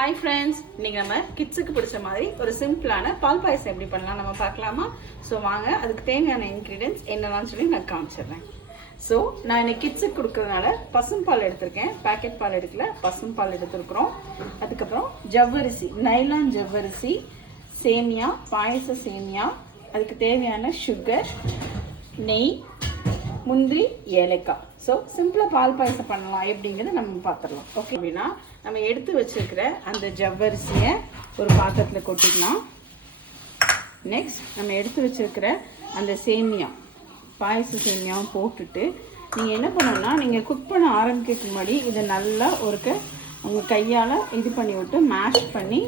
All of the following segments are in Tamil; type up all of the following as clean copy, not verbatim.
ஹாய் ஃப்ரெண்ட்ஸ், இன்றைக்கி நம்ம கிட்ஸுக்கு பிடிச்ச மாதிரி ஒரு சிம்பிளான பால் பாயசம் எப்படி பண்ணலாம் நம்ம பார்க்கலாமா? ஸோ வாங்க, அதுக்கு தேவையான இன்க்ரீடியன்ட்ஸ் என்னென்னு சொல்லி நான் காமிச்சிடுறேன். ஸோ நான் இன்னைக்கு கிட்ஸுக்கு கொடுக்கறதுனால பசும்பால் எடுத்திருக்கேன், பேக்கெட் பால் எடுக்கல, பசும்பால் எடுத்துருக்குறோம். அதுக்கப்புறம் ஜவ்வரிசி, நைலான் ஜவ்வரிசி, சேமியா, பாயச சேமியா, அதுக்கு தேவையான சுகர், நெய், முந்திரி, ஏலக்காய். ஸோ சிம்பிளாக பால் பாயசம் பண்ணலாம் எப்படிங்கிறத நம்ம பார்த்துடலாம். ஓகே, அப்படின்னா நம்ம எடுத்து வச்சுருக்கிற அந்த ஜவ்வரிசியை ஒரு பாத்திரத்தில் கொட்டிக்கலாம். நெக்ஸ்ட் நம்ம எடுத்து வச்சுருக்கிற அந்த சேமியா, பாயச சேமியாவும் போட்டுட்டு நீங்கள் என்ன பண்ணணும்னா, நீங்கள் குக் பண்ண ஆரம்பிக்கிறதுக்கு முன்னாடி இதை நல்லா உங்கள் கையால் இது பண்ணி விட்டு மேஷ் பண்ணி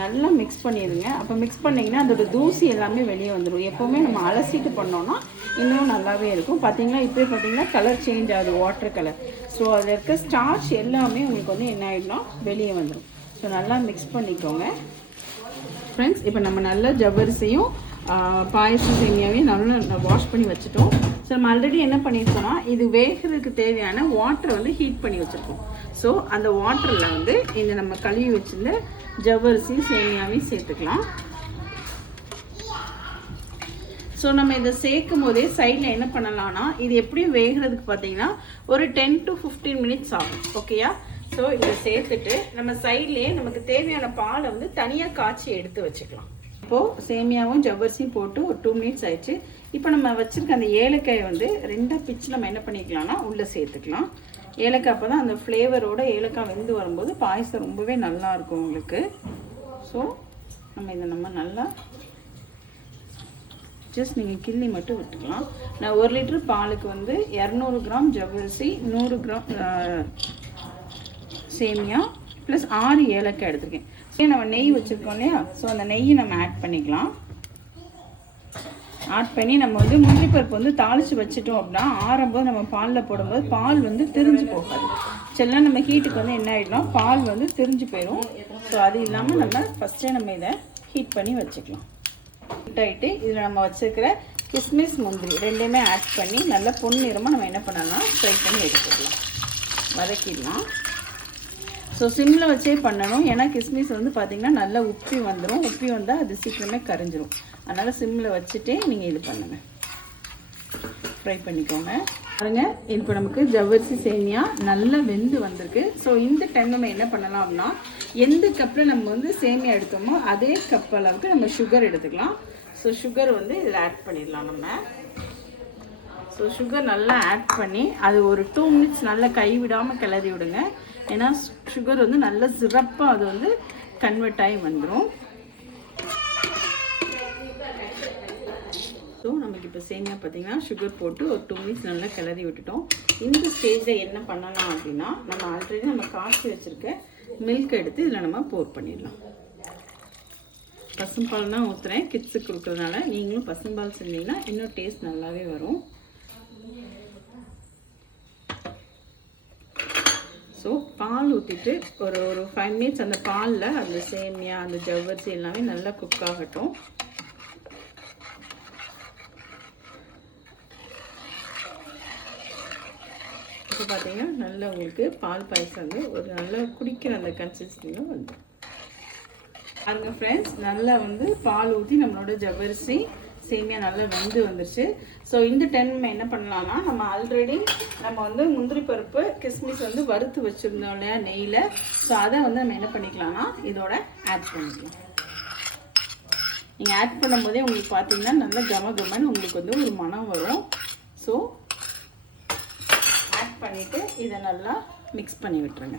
நல்லா மிக்ஸ் பண்ணிடுங்க. அப்போ மிக்ஸ் பண்ணிங்கன்னா அதோட தூசி எல்லாமே வெளியே வந்துடும். எப்போவுமே நம்ம அலசிட்டு பண்ணோன்னா இன்னும் நல்லாவே இருக்கும். பார்த்தீங்கன்னா இப்போ பார்த்தீங்கன்னா கலர் சேஞ்ச் ஆகுது, வாட்டர் கலர். ஸோ அதில் இருக்க ஸ்டார்ச் எல்லாமே உங்களுக்கு என்ன ஆகிடும்னா வெளியே வந்துடும். ஸோ நல்லா மிக்ஸ் பண்ணிக்கோங்க ஃப்ரெண்ட்ஸ். இப்போ நம்ம நல்லா ஜவ்வரிசையும் பாயசம் சேமியாவையும் நல்லா வாஷ் பண்ணி வச்சுட்டோம். ஸோ நம்ம ஆல்ரெடி என்ன பண்ணியிருக்கோம்னா, இது வேகிறதுக்கு தேவையான வாட்டரை ஹீட் பண்ணி வச்சுருக்கோம். ஸோ அந்த வாட்டரில் இந்த நம்ம கழுவி வச்சுருந்த ஜவ்வரிசியும் சேமியாவையும் சேர்த்துக்கலாம். ஸோ நம்ம இதை சேர்க்கும் போதே சைடில் என்ன பண்ணலாம்னா, இது எப்படியும் வேகிறதுக்கு பார்த்தீங்கன்னா ஒரு 10 to 15 மினிட்ஸ் ஆகும். ஓகேயா? ஸோ இதை சேர்த்துட்டு நம்ம சைட்லேயே நமக்கு தேவையான பாலை தனியாக காய்ச்சி எடுத்து வச்சுக்கலாம். இப்போது சேமியாவும் ஜவ்வரிசியும் போட்டு ஒரு 2 மினிட்ஸ் ஆயிடுச்சு. இப்போ நம்ம வச்சுருக்க அந்த ஏலக்காயை ரெண்டாக பிச்சு நம்ம என்ன பண்ணிக்கலாம்னா உள்ளே சேர்த்துக்கலாம். ஏலக்காய் அப்போ தான் அந்த ஃப்ளேவரோட ஏலக்காய் வெந்து வரும்போது பாயசம் ரொம்பவே நல்லாயிருக்கும் உங்களுக்கு. ஸோ நம்ம நல்லா ஜஸ்ட் நீங்கள் கிள்ளி மட்டும் விட்டுக்கலாம். நான் 1 லிட்டர் பாலுக்கு 200 கிராம் ஜவ்வரிசி, 100 கிராம் சேமியா ப்ளஸ் 6 ஏலக்காய் எடுத்துருக்கேன். சரி, நம்ம நெய் வச்சுருக்கோம் இல்லையா? ஸோ அந்த நெய்யை நம்ம ஆட் பண்ணிக்கலாம். ஆட் பண்ணி நம்ம முந்திரி பருப்பு தாளித்து வச்சுட்டோம் அப்படின்னா ஆறும்போது நம்ம பாலில் போடும்போது பால் திரிஞ்சு போகாது. சில நம்ம ஹீட்டுக்கு என்ன ஆகிடும்னா பால் திரிஞ்சு போயிடும். ஸோ அது இல்லாமல் நம்ம ஃபஸ்ட்டே நம்ம இதை ஹீட் பண்ணி வச்சுக்கலாம். ஹீட் ஆகிட்டு இதில் நம்ம வச்சுருக்கிற கிஸ்மிஸ், முந்திரி ரெண்டையுமே ஆட் பண்ணி நல்லா பொன்னிறமாக நம்ம என்ன பண்ணலாம், ஃப்ரை பண்ணி எடுத்துக்கலாம், வதக்கிடலாம். ஸோ சிம்மில் வச்சே பண்ணணும். ஏன்னா கிஸ்மிஸ் பார்த்திங்கன்னா நல்லா உப்பி வந்துடும். உப்பி வந்தால் அது சீக்கிரமே கரைஞ்சிரும். அதனால் சிம்மில் வச்சுட்டே நீங்கள் இது பண்ணுங்கள், ஃப்ரை பண்ணிக்கோங்க. பாருங்க, இப்போ நமக்கு ஜவ்வரிசி சேமியா நல்லா வெந்து வந்திருக்கு. ஸோ இந்த டைம் நம்ம என்ன பண்ணலாம் அப்படின்னா, எந்த கப்பில் நம்ம சேமியா எடுத்தோமோ அதே கப் அளவுக்கு நம்ம சுகர் எடுத்துக்கலாம். ஸோ சுகர் இதில் ஆட் பண்ணிடலாம் நம்ம. ஸோ சுகர் நல்லா ஆட் பண்ணி அது ஒரு 2 மினிட்ஸ் நல்லா கைவிடாமல் கிளறி விடுங்க. ஏன்னா சுகர் நல்ல சிறப்பாக அது கன்வெர்ட் ஆகி வந்துடும். ஸோ நமக்கு இப்போ சேமியா பார்த்திங்கன்னா சுகர் போட்டு ஒரு 2 மினிட்ஸ் நல்லா கிளறி விட்டுட்டோம். இந்த ஸ்டேஜில் என்ன பண்ணலாம் அப்படின்னா, நம்ம ஆல்ரெடி நம்ம காய்ச்சி வச்சுருக்க மில்க் எடுத்து இதில் நம்ம போர் பண்ணிடலாம். பசும்பால் தான் ஊற்றுறேன் கிட்ஸுக்கு கொடுக்குறதுனால. நீங்களும் பசும்பால் செஞ்சீங்கன்னா இன்னும் டேஸ்ட் நல்லாவே வரும். ஸோ பால் ஊற்றிட்டு ஒரு 5 மினிட்ஸ் அந்த பாலில் அந்த சேமியா, அந்த ஜவ்வரிசி எல்லாமே நல்லா குக் ஆகட்டும். இப்போ பார்த்தீங்கன்னா நல்லா உங்களுக்கு பால் பாயசம் ஒரு நல்லா குடிக்கிற அந்த கன்சிஸ்டன்சியில் வந்துடும். பாருங்க ஃப்ரெண்ட்ஸ், நல்லா பால் ஊற்றி நம்மளோட ஜவ்வரிசி சேமியா நல்லா வெந்து வந்துருச்சு. ஸோ இந்த டைம் நம்ம என்ன பண்ணலாம்னா, நம்ம ஆல்ரெடி நம்ம முந்திரி பருப்பு, கிஸ்மிஸ் வறுத்து வச்சுருந்தோம் இல்லையா நெய்யில். ஸோ அதை நம்ம என்ன பண்ணிக்கலாம்னா இதோட ஆட் பண்ணிக்கலாம். நீங்கள் ஆட் பண்ணும்போதே உங்களுக்கு பார்த்தீங்கன்னா நல்லா கமகமன்னு உங்களுக்கு ஒரு மனம் வரும். ஸோ ஆட் பண்ணிவிட்டு இதை நல்லா மிக்ஸ் பண்ணி விட்டுருங்க.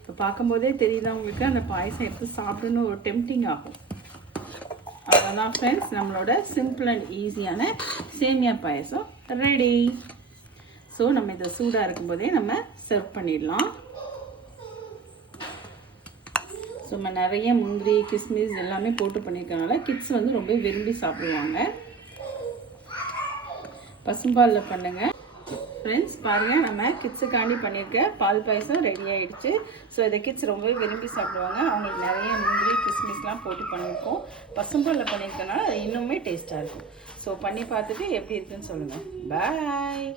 இப்போ பார்க்கும்போதே தெரியுதா உங்களுக்கு, அந்த பாயசம் எடுத்து சாப்பிடணும் ஒரு டெம்ப்டிங் ஆகும். அவ்வளோதான் ஃப்ரெண்ட்ஸ், நம்மளோட சிம்பிள் அண்ட் ஈஸியான சேமியா பாயசம் ரெடி. ஸோ நம்ம இதை சூடாக இருக்கும்போதே நம்ம சர்வ் பண்ணிடலாம். ஸோ நம்ம நிறைய முந்திரி, கிஸ்மிஸ் எல்லாமே போட்டு பண்ணியிருக்கனால கிட்ஸ் ரொம்ப விரும்பி சாப்பிடுவாங்க. பசும்பாலில் பண்ணுங்கள் ஃப்ரெண்ட்ஸ். பாருங்கள், நம்ம கிட்ஸுக்காண்டி பண்ணியிருக்க பால் பாயசம் ரெடி ஆகிடுச்சு. ஸோ இதை கிட்ஸ் ரொம்பவே விரும்பி சாப்பிடுவாங்க. அவங்களுக்கு நிறைய முந்திரி, கிஸ்மிஸ்லாம் போட்டு பண்ணியிருக்கோம். பசும்பாலில் பண்ணியிருக்கனால அது இன்னுமே டேஸ்ட்டாக இருக்கும். ஸோ பண்ணி பார்த்துட்டு எப்படி இருக்குன்னு சொல்லுங்கள். பாய்.